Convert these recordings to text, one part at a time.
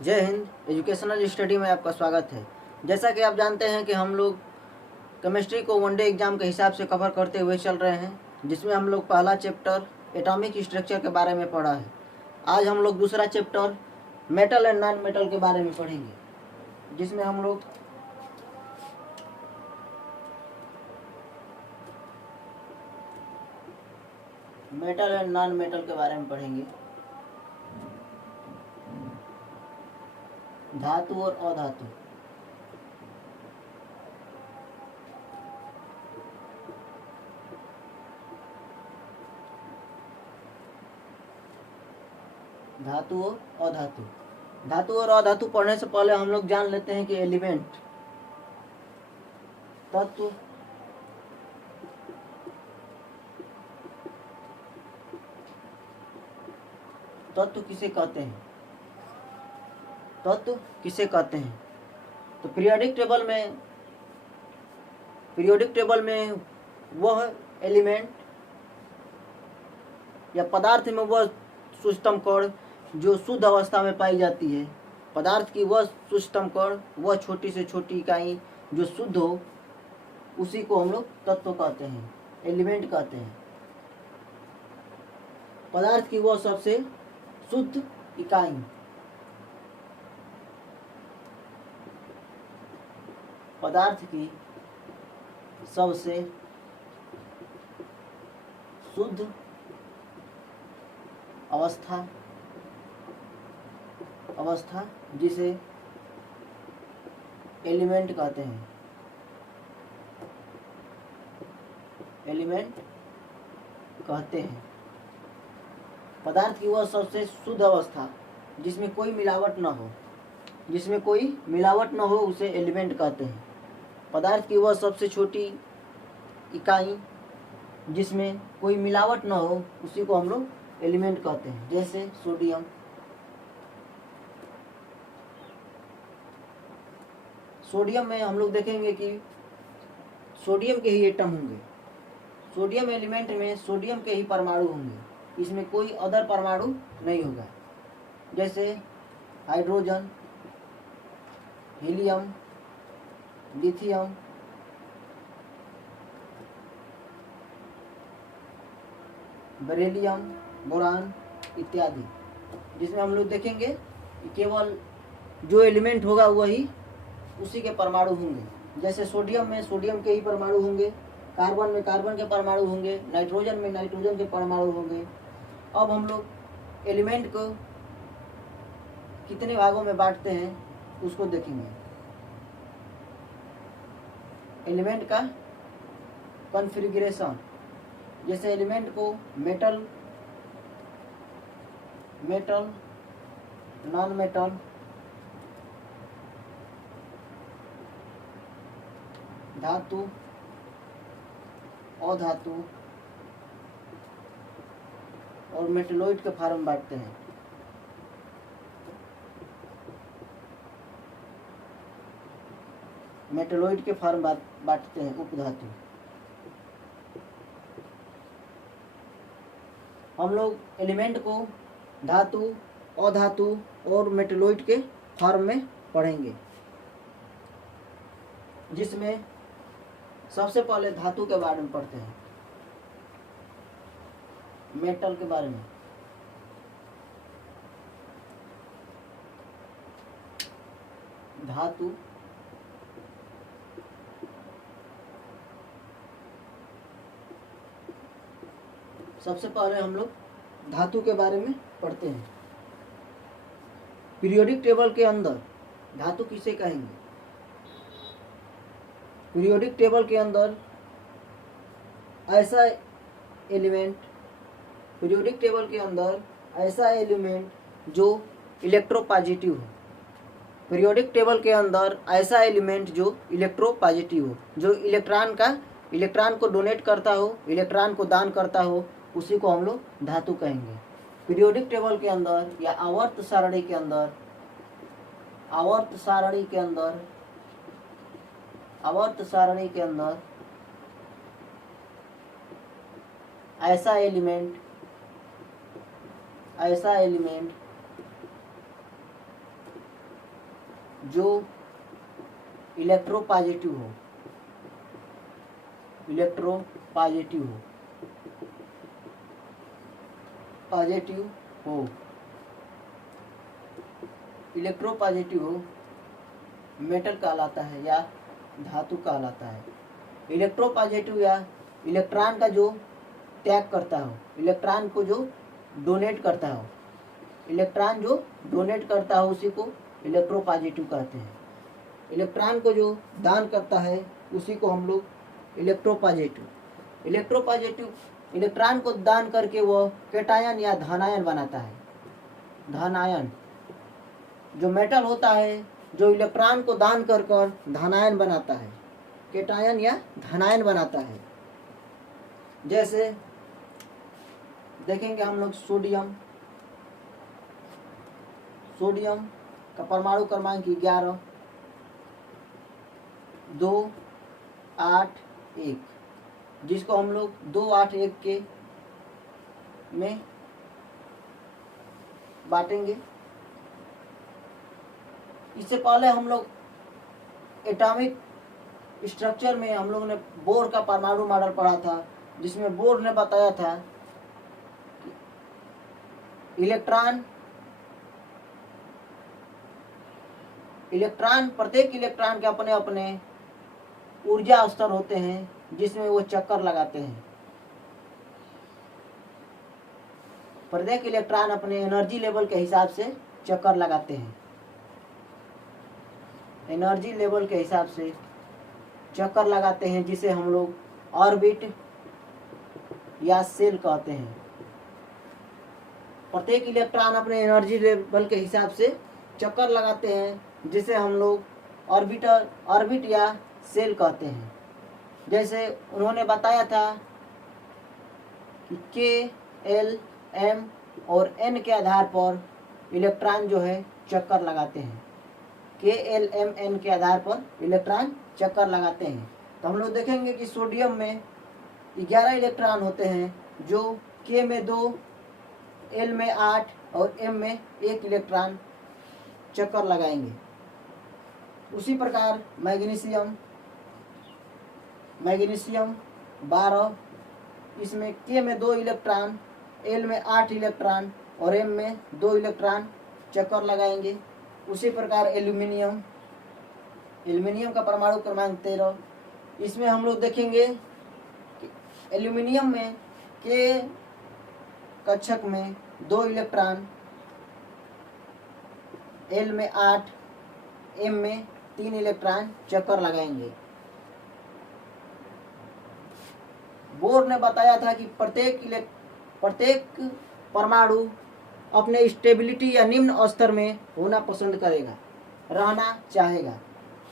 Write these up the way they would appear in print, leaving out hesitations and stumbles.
जय Hind. Educational study में आपका स्वागत है। जैसा कि आप जानते हैं कि हम लोग केमिस्ट्री को वनडे एग्जाम के हिसाब से कवर करते हुए चल रहे हैं, जिसमें हम लोग पहला चैप्टर एटॉमिक स्ट्रक्चर के बारे में पढ़ा है। आज हम लोग दूसरा chapter metal and non metal के बारे में पढ़ेंगे, जिसमें हम लोग मेटल एंड नॉन मेटल के बारे में पढ़ेंगे। धातु और अधातु। धातु और अधातु। धातु और अधातु पढ़ने से पहले हम लोग जान लेते हैं कि एलिमेंट, तत्व, तत्व किसे कहते हैं। तत्व किसे कहते हैं? तो पीरियोडिक टेबल में वह एलिमेंट या पदार्थ में वह सूक्ष्म कण जो शुद्ध अवस्था में पाई जाती है। पदार्थ की वह सूक्ष्म कण, वह छोटी से छोटी इकाई जो शुद्ध हो, उसी को हम लोग तत्व कहते हैं, एलिमेंट कहते हैं। पदार्थ की वह सबसे शुद्ध इकाई, पदार्थ की सबसे शुद्ध अवस्था जिसे एलिमेंट कहते हैं। एलिमेंट कहते हैं पदार्थ की वह सबसे शुद्ध अवस्था जिसमें कोई मिलावट न हो, उसे एलिमेंट कहते हैं। पदार्थ की वह सबसे छोटी इकाई जिसमें कोई मिलावट न हो, उसी को हम लोग एलिमेंट कहते हैं। जैसे सोडियम में हम लोग देखेंगे कि सोडियम के ही एटम होंगे। सोडियम एलिमेंट में सोडियम के ही परमाणु होंगे, इसमें कोई अदर परमाणु नहीं होगा। जैसे hydrogen, helium, lithium, beryllium, boron इत्यादि, जिसमें हम लोग देखेंगे कि केवल जो एलिमेंट होगा वही उसी के परमाणु होंगे। जैसे सोडियम में सोडियम के ही परमाणु होंगे, कार्बन में कार्बन के परमाणु होंगे, नाइट्रोजन में नाइट्रोजन के परमाणु होंगे। अब हम लोग एलिमेंट को कितने भागों में बांटते हैं उसको देखेंगे। एलिमेंट का कॉन्फ़िगरेशन, जैसे एलिमेंट को मेटल, नॉन मेटल, धातु, अधातु और मेटलॉइड के फॉर्म बांटते हैं। मेटलॉइड के फॉर्म बांटते हैं उपधातु। हम लोग एलिमेंट को धातु, अधातु और मेटलॉइड के फॉर्म में पढ़ेंगे, जिसमें सबसे पहले धातु के बारे में पढ़ते हैं, मेटल के बारे में। धातु, सबसे पहले हम लोग धातु के बारे में पढ़ते हैं। पीरियोडिक टेबल के अंदर धातु किसे कहेंगे? पीरियोडिक टेबल के अंदर ऐसा एलिमेंट जो इलेक्ट्रोपॉजिटिव हो। पीरियोडिक टेबल के अंदर ऐसा एलिमेंट जो इलेक्ट्रोपॉजिटिव हो, जो इलेक्ट्रॉन को डोनेट करता हो, इलेक्ट्रॉन को दान करता हो, उसी को हम लोग धातु कहेंगे। पीरियोडिक टेबल के अंदर या आवर्त सारणी के अंदर ऐसा एलिमेंट जो इलेक्ट्रोपॉजिटिव हो, इलेक्ट्रोपॉजिटिव हो, पॉजिटिव हो, इलेक्ट्रोपॉजिटिव हो, मेटल कहलाता है या धातु कहलाता है। इलेक्ट्रोपॉजिटिव या इलेक्ट्रॉन का जो त्याग करता हो, इलेक्ट्रॉन को जो डोनेट करता हो, इलेक्ट्रॉन जो डोनेट करता हो उसी को इलेक्ट्रोपॉजिटिव कहते हैं। इलेक्ट्रॉन को जो दान करता है उसी को हम लोग इलेक्ट्रोपॉजिटिव। इलेक्ट्रोपॉजिटिव इलेक्ट्रॉन को दान करके वह कैटायन या धनायन बनाता है। धनायन जो मेटल होता है जो इलेक्ट्रॉन को दान कर कर धनायन बनाता है, कैटायन या धनायन बनाता है। जैसे देखेंगे हम लोग सोडियम, सोडियम का परमाणु क्रमांक 11, 2, 8, 1, जिसको हम लोग 2, 8, 1 के में बांटेंगे। इससे पहले हम लोग एटॉमिक स्ट्रक्चर में हम लोगों ने बोर का परमाणु मॉडल पढ़ा था, जिसमें बोर ने बताया था कि इलेक्ट्रॉन प्रत्येक इलेक्ट्रॉन के अपने अपने ऊर्जा स्तर होते हैं जिसमें वो चक्कर लगाते हैं। प्रत्येक इलेक्ट्रॉन अपने एनर्जी लेवल के हिसाब से चक्कर लगाते हैं, एनर्जी लेवल के हिसाब से चक्कर लगाते हैं, जिसे हम लोग ऑर्बिट या सेल कहते हैं। प्रत्येक इलेक्ट्रॉन अपने एनर्जी लेवल के हिसाब से चक्कर लगाते हैं, जिसे हम लोग ऑर्बिट या सेल कहते हैं। जैसे उन्होंने बताया था कि के, एल, एम और एन के आधार पर इलेक्ट्रॉन जो है चक्कर लगाते हैं। के, एल, एम, एन के आधार पर इलेक्ट्रॉन चक्कर लगाते हैं। तो हम लोग देखेंगे कि सोडियम में 11 इलेक्ट्रॉन होते हैं, जो के में 2, एल में 8 और एम में 1 इलेक्ट्रॉन चक्कर लगाएंगे। उसी प्रकार मैग्नीशियम 12, इसमें के में 2 इलेक्ट्रॉन, एल में 8 इलेक्ट्रॉन और एम में 2 इलेक्ट्रॉन चक्कर लगाएंगे। उसी प्रकार एल्यूमिनियम का परमाणु क्रमांक 13, इसमें हम लोग देखेंगे कि एल्यूमिनियम में के कक्षक में 2 इलेक्ट्रॉन, एल में 8, एम में 3 इलेक्ट्रॉन चक्कर लगाएंगे। बोर ने बताया था कि प्रत्येक परमाणु अपने स्टेबिलिटी या निम्न स्तर में होना पसंद करेगा, रहना चाहेगा,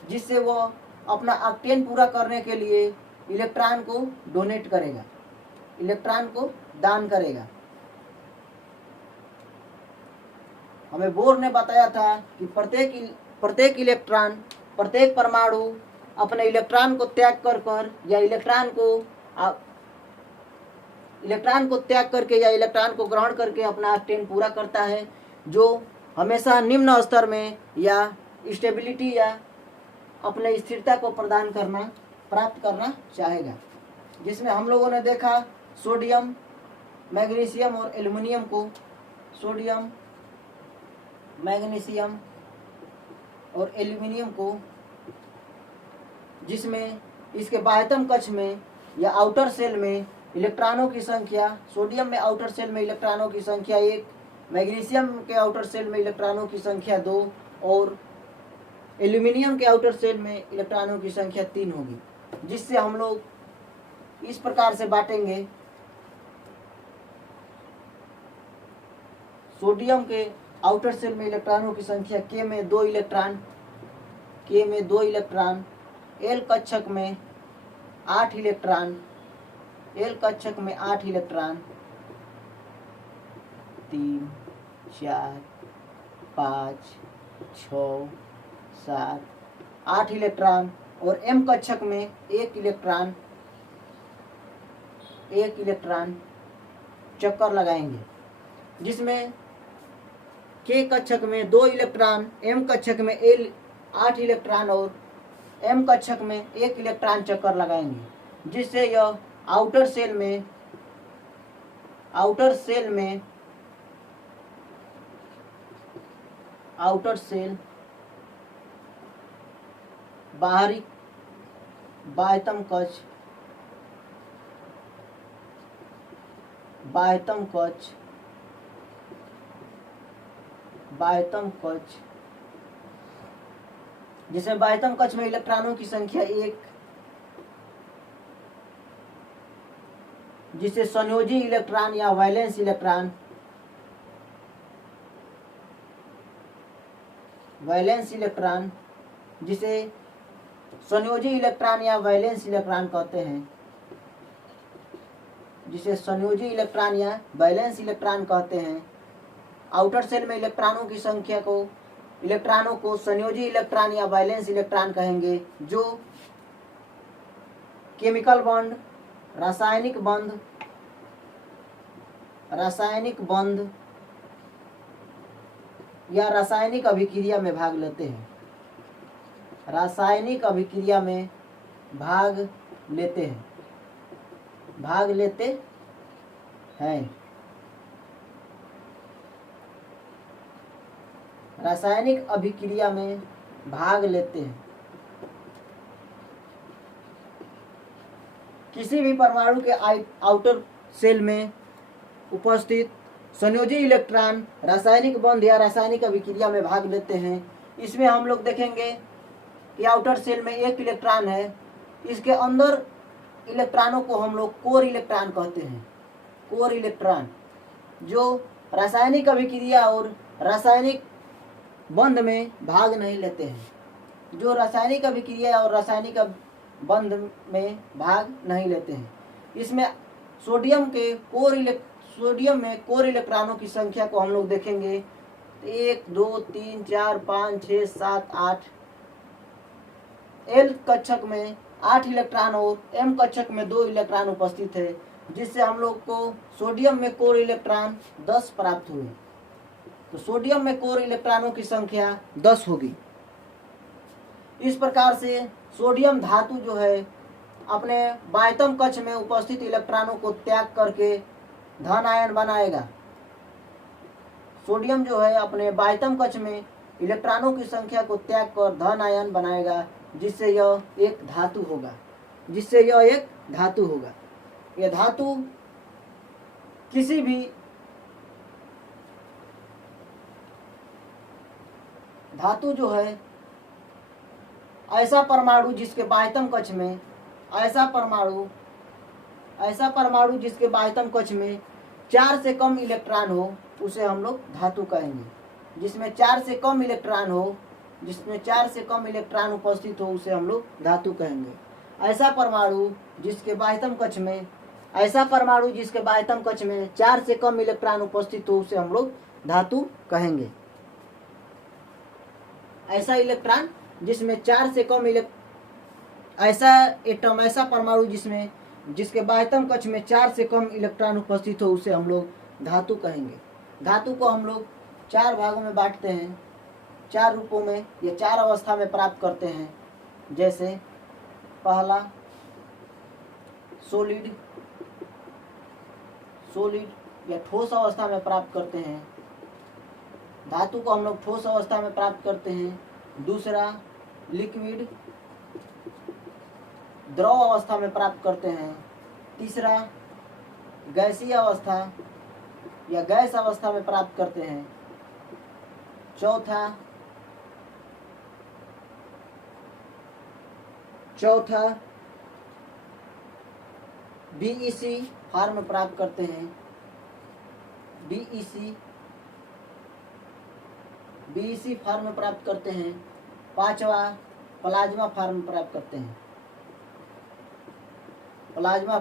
जिससे वो अपना ऑक्टेन पूरा करने के लिए इलेक्ट्रॉन को डोनेट करेगा, इलेक्ट्रॉन को दान करेगा। हमें बोर ने बताया था कि प्रत्येक इलेक्ट्रॉन, प्रत्येक परमाणु अपने इलेक्ट्रॉन को त्याग कर या इलेक्ट्रॉन को त्याग करके या इलेक्ट्रॉन को ग्रहण करके अपना ऑक्टेन पूरा करता है, जो हमेशा निम्न स्तर में या स्टेबिलिटी या अपने स्थिरता को प्राप्त करना चाहेगा। जिसमें हम लोगों ने देखा सोडियम, मैग्नीशियम और एल्युमिनियम को, सोडियम, मैग्नीशियम और एल्युमिनियम को, जिसमें इसके बाह्यतम कक्ष में या आउटर सेल में इलेक्ट्रॉनों की संख्या, सोडियम में आउटर सेल में इलेक्ट्रॉनों की संख्या 1, मैग्नीशियम के आउटर सेल में इलेक्ट्रॉनों की संख्या 2 और एल्युमिनियम के आउटर सेल में इलेक्ट्रॉनों की संख्या 3 होगी। जिससे हम लोग इस प्रकार से बांटेंगे, सोडियम के आउटर सेल में इलेक्ट्रॉनों की संख्या के में 2 इलेक्ट्रॉन, एल कक्षक में 8 इलेक्ट्रॉन, एल कक्षक में 8 इलेक्ट्रॉन, 3, 4, 5, 6, 7, 8 इलेक्ट्रॉन और एम कक्षक में 1 इलेक्ट्रॉन चक्कर लगाएंगे। जिसमें के कक्षक में 2 इलेक्ट्रॉन, एम कक्षक में 8 इलेक्ट्रॉन और m कक्षक में 1 इलेक्ट्रॉन चक्कर लगाएंगे, जिससे यह आउटर सेल बाहरी बाह्यतम कक्ष जिसमें बाह्यतम कक्ष में इलेक्ट्रॉनों की संख्या 1, जिसे संयोजी इलेक्ट्रॉन या वैलेंस इलेक्ट्रॉन जिसे संयोजी इलेक्ट्रॉन या वैलेंस इलेक्ट्रॉन कहते हैं। आउटर सेल में इलेक्ट्रॉनों को संयोजी इलेक्ट्रॉन या वैलेंस इलेक्ट्रॉन कहेंगे, जो केमिकल बॉन्ड, रासायनिक बंध या रासायनिक अभिक्रिया में भाग लेते हैं। रासायनिक अभिक्रिया में भाग लेते हैं। रासायनिक अभिक्रिया में भाग लेते हैं। किसी भी परमाणु के आउटर सेल में उपस्थित संयोजी इलेक्ट्रॉन रासायनिक बंध या रासायनिक अभिक्रिया में भाग लेते हैं। इसमें हम लोग देखेंगे कि आउटर सेल में 1 इलेक्ट्रॉन है। इसके अंदर इलेक्ट्रॉनों को हम लोग कोर इलेक्ट्रॉन कहते हैं। कोर इलेक्ट्रॉन जो रासायनिक अभिक्रिया और रासायनिक बंध में भाग नहीं लेते हैं, इसमें सोडियम में कोर इलेक्ट्रॉनों की संख्या को हम लोग देखेंगे 1 2 3 4 5 6 7 8। एल कक्षक में 8 इलेक्ट्रॉन और एम कक्षक में 2 इलेक्ट्रॉन उपस्थित है, जिससे हम लोग को सोडियम में कोर इलेक्ट्रॉन 10 प्राप्त हुए। तो सोडियम में कोर इलेक्ट्रॉनों की संख्या 10 होगी। इस प्रकार से सोडियम धातु जो है अपने बाह्यतम कक्ष में उपस्थित इलेक्ट्रॉनों को त्याग करके धन आयन बनाएगा। सोडियम जो है अपने बाह्यतम कक्ष में इलेक्ट्रॉनों की संख्या को त्याग कर धन आयन बनाएगा, जिससे यह एक धातु होगा। यह धातु किसी भी धातु जो है ऐसा परमाणु जिसके बाह्यतम कक्ष में जिसके बाह्यतम कक्ष में 4 से कम इलेक्ट्रॉन हो, उसे हम लोग धातु कहेंगे। जिसमें 4 से कम इलेक्ट्रॉन उपस्थित हो, उसे हम लोग धातु कहेंगे। ऐसा परमाणु जिसके बाह्यतम कक्ष में 4 से कम इलेक्ट्रॉन उपस्थित हो, उसे हम लोग धातु कहेंगे। ऐसा इलेक्ट्रॉन जिसमें 4 से कम ऐसा परमाणु जिसके बाह्यतम कक्ष में 4 से कम इलेक्ट्रॉन उपस्थित हो, उसे हम लोग धातु कहेंगे। धातु को हम लोग 4 भागों में बांटते हैं, 4 रूपों में या 4 अवस्था में प्राप्त करते हैं। जैसे पहला सॉलिड या ठोस अवस्था में प्राप्त करते हैं। धातु को हम लोग ठोस अवस्था में प्राप्त करते हैं। दूसरा लिक्विड द्रव अवस्था में प्राप्त करते हैं। तीसरा गैसीय अवस्था या गैस अवस्था में प्राप्त करते हैं। चौथा बीईसी फॉर्म में प्राप्त करते हैं। बीईसी फॉर्म में प्राप्त करते हैं। पांचवा प्लाज्मा फॉर्म में प्राप्त करते हैं। प्लाज्मा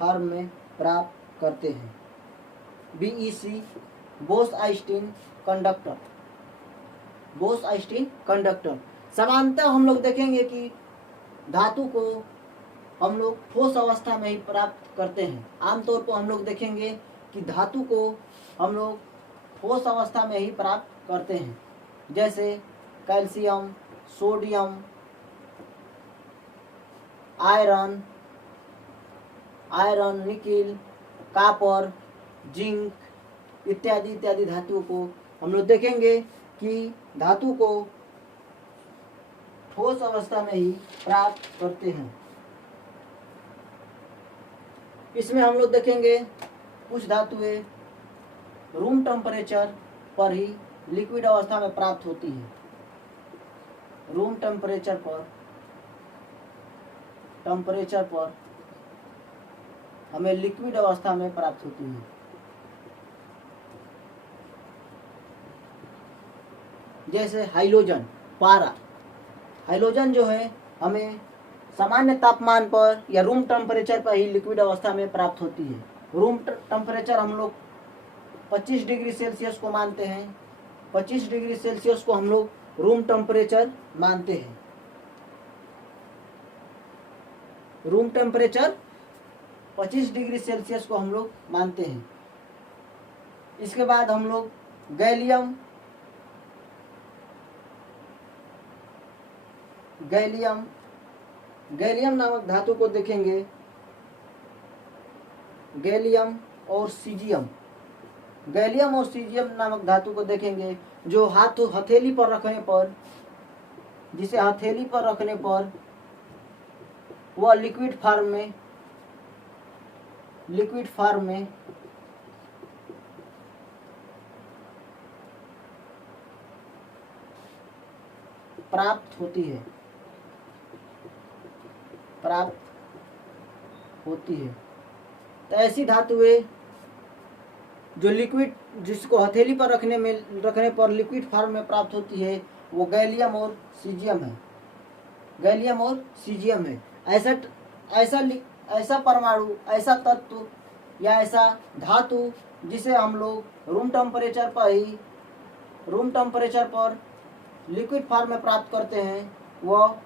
फॉर्म में प्राप्त करते हैं। BEC Bose-Einstein conductor. सामान्यतः हम लोग देखेंगे कि धातु को हम लोग ठोस अवस्था में ही प्राप्त करते हैं। आमतौर पर हम लोग देखेंगे कि धातु को हम लोग ठोस अवस्था में ही प्राप्त करते हैं, जैसे calcium, sodium, iron, nickel, copper, zinc इत्यादि इत्यादि धातुओं को हम लोग देखेंगे कि धातु को ठोस अवस्था में ही प्राप्त करते हैं। इसमें हम लोग देखेंगे कुछ धातुएं रूम टेम्परेचर पर ही लिक्विड अवस्था में प्राप्त होती है। रूम टेम्परेचर पर हमें लिक्विड अवस्था में प्राप्त होती है। जैसे हाइड्रोजन, पारा। हाइड्रोजन जो है हमें सामान्य तापमान पर या रूम टेम्परेचर पर ही लिक्विड अवस्था में प्राप्त होती है। रूम टेम्परेचर हम लोग 25 डिग्री सेल्सियस को मानते हैं। 25 डिग्री सेल्सियस को हम लोग रूम टेम्परेचर मानते हैं। रूम टेम्परेचर 25 डिग्री सेल्सियस को हम लोग मानते हैं। इसके बाद हम लोग गैलियम नामक धातु को देखेंगे। गैलियम और सीजियम नामक धातु को देखेंगे, जो हथेली पर रखने पर, जिसे हथेली पर रखने पर वह लिक्विड फॉर्म में प्राप्त होती है। तो ऐसी धातुएं जो लिक्विड, जिसको हथेली पर रखने पर लिक्विड फॉर्म में प्राप्त होती है, वो गैलियम और सीजियम है। ऐसा परमाणु, ऐसा तत्व या ऐसा धातु जिसे हम लोग रूम टेम्परेचर पर लिक्विड फॉर्म में प्राप्त करते हैं, वह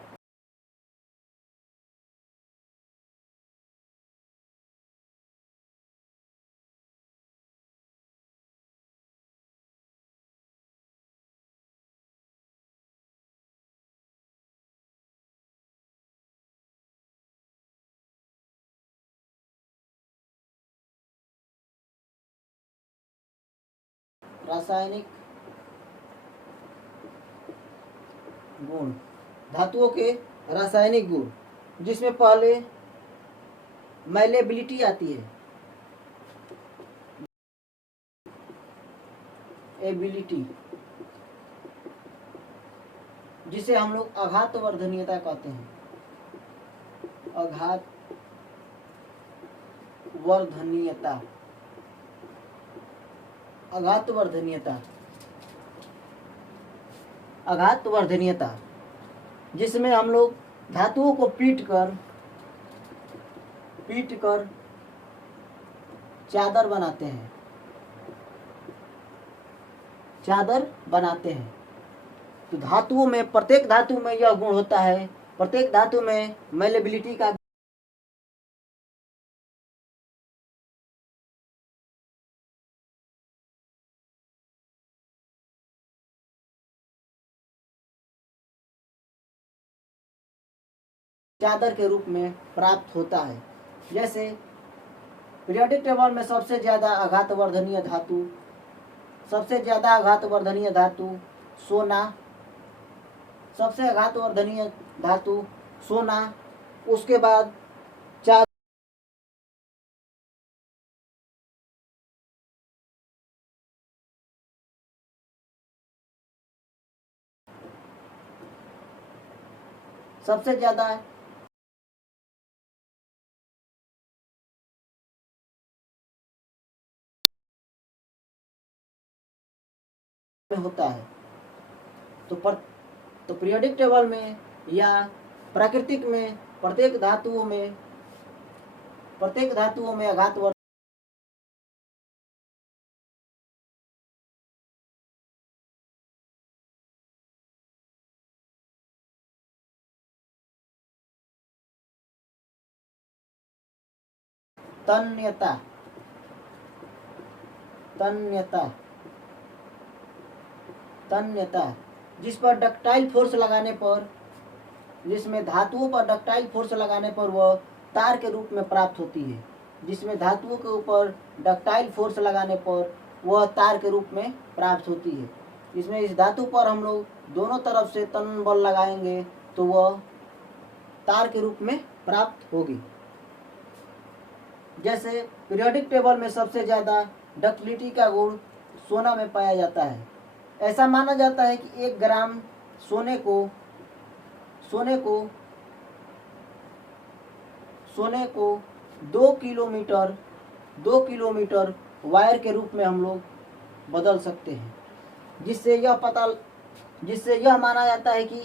रासायनिक गुण, धातुओं के रासायनिक गुण, जिसमें पहले मैलेबिलिटी आती है। एबिलिटी, जिसे हम लोग आघातवर्धनीयता कहते हैं। आघातवर्धनीयता, जिसमें हम लोग धातुओं को पीट कर चादर बनाते हैं। तो धातुओं में, प्रत्येक धातु में यह गुण होता है। प्रत्येक धातु में मैलेबिलिटी का चादर के रूप में प्राप्त होता है। जैसे पीरियोडिक टेबल में सबसे ज्यादा आघातवर्धनीय धातु सोना, सबसे आघातवर्धनीय धातु सोना। उसके बाद सबसे ज्यादा होता है। तो पीरियोडिक टेबल में या प्राकृतिक में प्रत्येक धातुओं में आघातवर्धनीय तन्यता तन्यता, जिस पर डक्टाइल फोर्स लगाने पर, जिसमें धातुओं पर डक्टाइल फोर्स लगाने पर वह तार के रूप में प्राप्त होती है। जिसमें धातुओं के ऊपर डक्टाइल फोर्स लगाने पर वह तार के रूप में प्राप्त होती है। इसमें इस धातु पर हम लोग दोनों तरफ से तनन बल लगाएंगे तो वह तार के रूप में प्राप्त होगी। जैसे पीरियोडिक टेबल में सबसे ज़्यादा डक्टिलिटी का गुण सोना में पाया जाता है। ऐसा माना जाता है कि 1 ग्राम सोने को 2 किलोमीटर वायर के रूप में हम लोग बदल सकते हैं। जिससे यह माना जाता है कि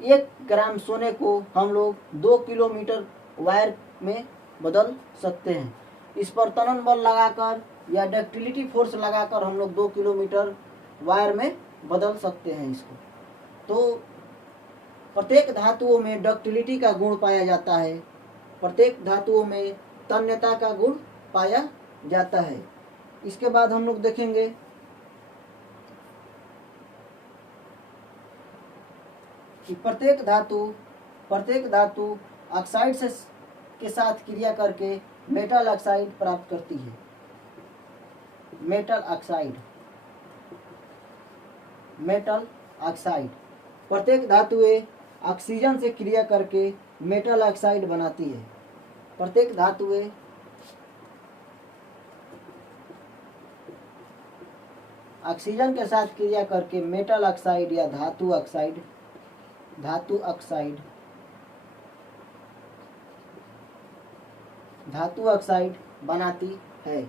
1 ग्राम सोने को हम लोग 2 किलोमीटर वायर में बदल सकते हैं। इस पर तनन बल लगाकर या डक्टिलिटी फोर्स लगाकर हम लोग 2 किलोमीटर वायर में बदल सकते हैं इसको। तो प्रत्येक धातुओं में डक्टिलिटी का गुण पाया जाता है, प्रत्येक धातुओं में तन्यता का गुण पाया जाता है। इसके बाद हम लोग देखेंगे कि प्रत्येक धातु ऑक्साइड के साथ क्रिया करके मेटल ऑक्साइड प्राप्त करती है। मेटल ऑक्साइड प्रत्येक धातुएं ऑक्सीजन से क्रिया करके मेटल ऑक्साइड बनाती है। प्रत्येक धातुएं ऑक्सीजन के साथ क्रिया करके मेटल ऑक्साइड या धातु ऑक्साइड बनाती है।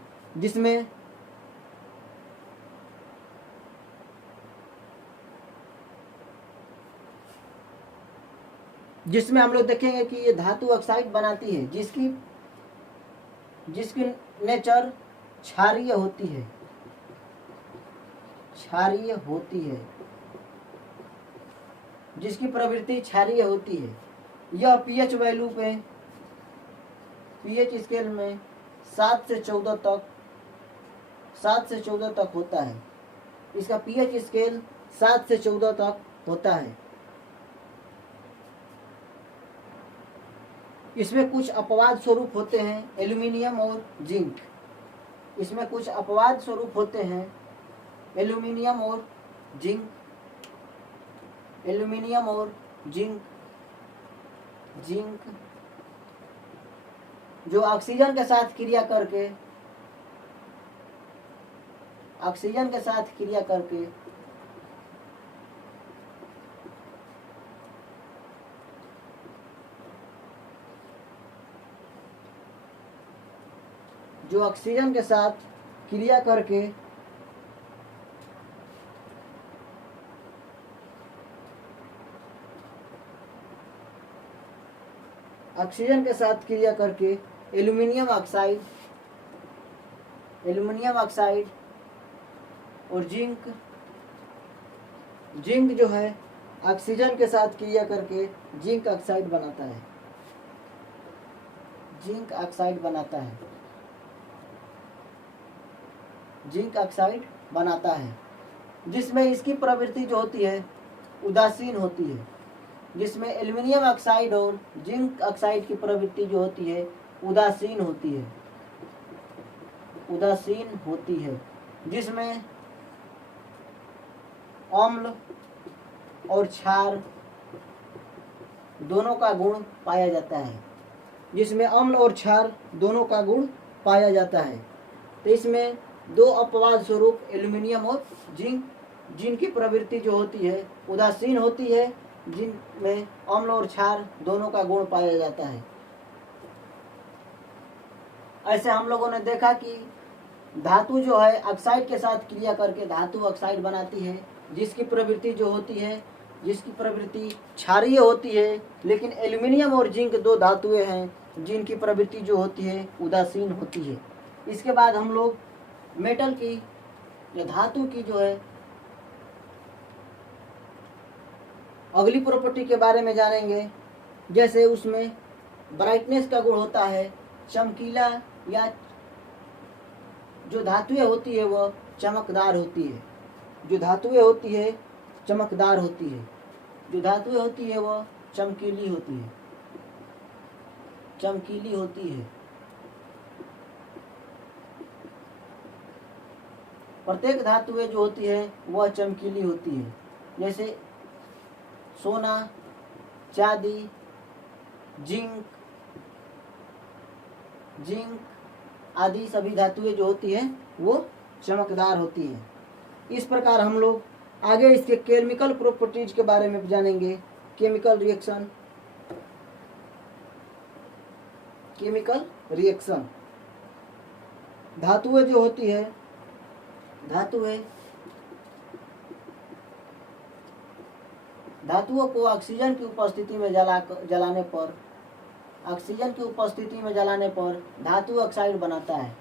जिसमें हम लोग देखेंगे कि ये धातु ऑक्साइड बनाती है जिसकी नेचर क्षारीय होती है, जिसकी प्रवृत्ति क्षारीय होती है। यह पीएच वैल्यू पे पीएच स्केल में 7 से 14 तक होता है। इसका पीएच स्केल 7 से 14 तक होता है। इसमें कुछ अपवाद स्वरूप होते हैं एल्यूमिनियम और जिंक। इसमें कुछ अपवाद स्वरूप होते हैं एल्यूमिनियम और जिंक जो ऑक्सीजन के साथ क्रिया करके एल्यूमिनियम ऑक्साइड और जिंक जो है ऑक्सीजन के साथ क्रिया करके जिंक ऑक्साइड बनाता है। जिसमें इसकी प्रवृत्ति जो होती है उदासीन होती है। जिसमें एल्यूमिनियम ऑक्साइड और जिंक ऑक्साइड की प्रवृत्ति जो होती है उदासीन होती है। जिसमें अम्ल और क्षार दोनों का गुण पाया जाता है। तो इसमें 2 अपवाद स्वरूप एल्यूमिनियम और जिनकी प्रवृत्ति जो होती है उदासीन होती है, जिनमें अम्ल और क्षार दोनों का गुण पाया जाता है। ऐसे हम लोगों ने देखा कि धातु जो है ऑक्साइड के साथ क्रिया करके धातु ऑक्साइड बनाती है, जिसकी प्रवृत्ति क्षारीय होती है। लेकिन एल्यूमिनियम और जिंक 2 धातुएं हैं जिनकी प्रवृत्ति जो होती है उदासीन होती है। इसके बाद हम लोग मेटल की या धातु की जो है अगली प्रॉपर्टी के बारे में जानेंगे। जैसे उसमें ब्राइटनेस का गुण होता है, चमकीला, या जो धातुएं होती है वह चमकदार होती है। जो धातुएं होती है चमकदार होती है, जो धातुएं होती है वह चमकीली होती है, चमकीली होती है। प्रत्येक धातुएं जो होती है वह चमकीली होती है, जैसे सोना, चांदी, जिंक आदि सभी धातुएं जो होती है वो चमकदार होती है। इस प्रकार हम लोग आगे इसके केमिकल प्रॉपर्टीज के बारे में जानेंगे। केमिकल रिएक्शन धातुएं जो होती है, धातुओं को ऑक्सीजन की उपस्थिति में जलाने पर धातु ऑक्साइड बनाता है।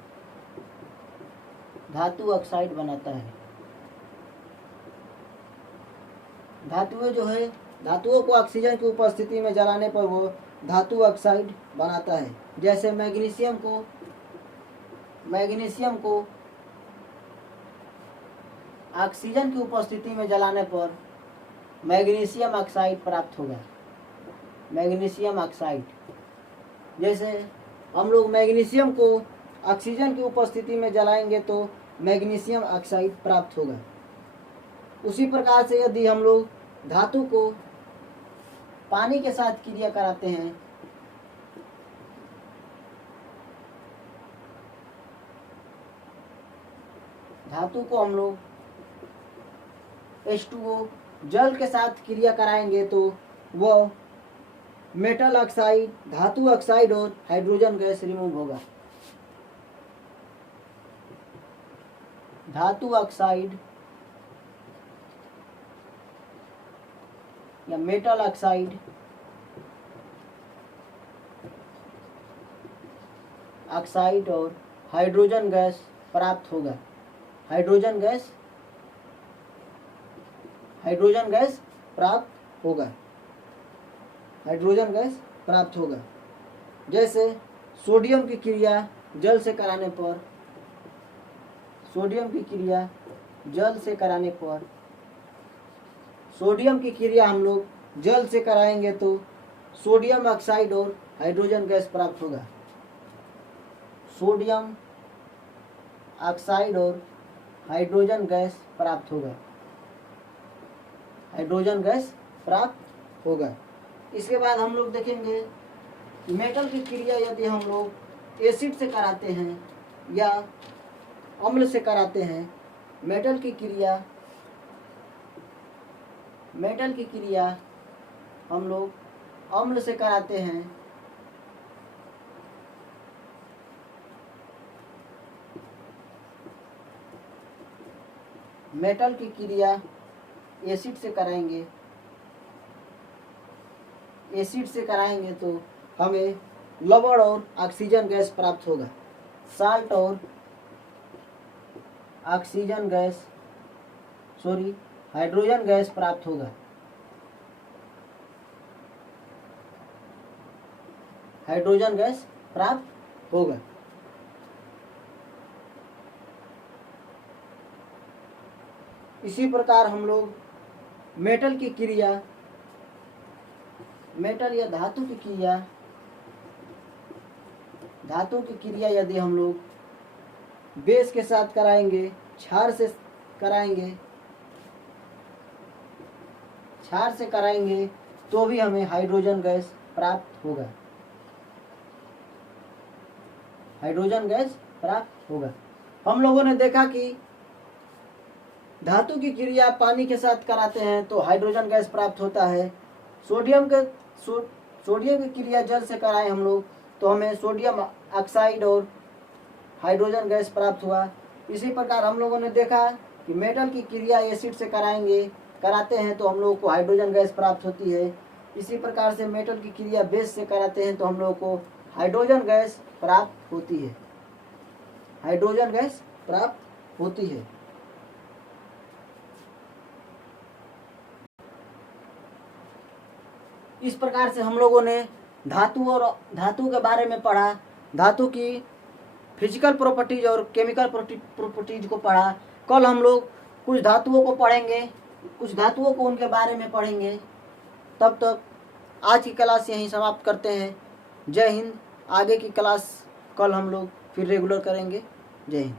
धातुओं को ऑक्सीजन की उपस्थिति में जलाने पर वो धातु ऑक्साइड बनाता है। जैसे मैग्नीशियम को ऑक्सीजन की उपस्थिति में जलाने पर मैग्नीशियम ऑक्साइड प्राप्त होगा। मैग्नीशियम ऑक्साइड, जैसे हम लोग मैग्नीशियम को ऑक्सीजन की उपस्थिति में जलाएंगे तो मैग्नीशियम ऑक्साइड प्राप्त होगा। उसी प्रकार से यदि हम लोग धातु को पानी के साथ क्रिया कराते हैं, धातु को हम लोग H2O जल के साथ क्रिया कराएंगे तो वह मेटल ऑक्साइड, धातु ऑक्साइड और हाइड्रोजन गैस रिमूव होगा। धातु ऑक्साइड या मेटल ऑक्साइड और हाइड्रोजन गैस प्राप्त होगा। हाइड्रोजन गैस प्राप्त होगा। जैसे सोडियम की क्रिया जल से कराने पर सोडियम की क्रिया हम लोग जल से कराएंगे तो सोडियम ऑक्साइड और हाइड्रोजन गैस प्राप्त होगा। सोडियम ऑक्साइड और हाइड्रोजन गैस प्राप्त होगा। इसके बाद हम लोग देखेंगे मेटल की क्रिया यदि हम लोग एसिड से कराते हैं या अम्ल से कराते हैं। मेटल की क्रिया हम लोग अम्ल से कराते हैं मेटल की क्रिया एसिड से कराएंगे तो हमें लवण और ऑक्सीजन गैस प्राप्त होगा। साल्ट और हाइड्रोजन गैस प्राप्त होगा। इसी प्रकार हम लोग मेटल या धातु की क्रिया यदि हम लोग बेस के साथ कराएंगे, क्षार से कराएंगे तो भी हमें हाइड्रोजन गैस प्राप्त होगा। हम लोगों ने देखा कि धातु की क्रिया पानी के साथ कराते हैं तो हाइड्रोजन गैस प्राप्त होता है। सोडियम की क्रिया जल से कराएं हम लोग तो हमें सोडियम ऑक्साइड और हाइड्रोजन गैस प्राप्त हुआ। इसी प्रकार हम लोगों ने देखा कि मेटल की क्रिया एसिड से कराते हैं तो हम लोगों को हाइड्रोजन गैस प्राप्त होती है। इसी प्रकार से मेटल की क्रिया बेस से कराते हैं तो हम लोगों को हाइड्रोजन गैस प्राप्त होती है। इस प्रकार से हम लोगों ने धातु के बारे में पढ़ा, धातु की फिजिकल प्रॉपर्टीज और केमिकल प्रॉपर्टीज को पढ़ा। कल हम लोग कुछ धातुओं को पढ़ेंगे, कुछ धातुओं को उनके बारे में पढ़ेंगे। तब तक आज की क्लास यहीं समाप्त करते हैं। जय हिंद। आगे की क्लास कल हम लोग फिर रेगुलर करेंगे। जय हिंद।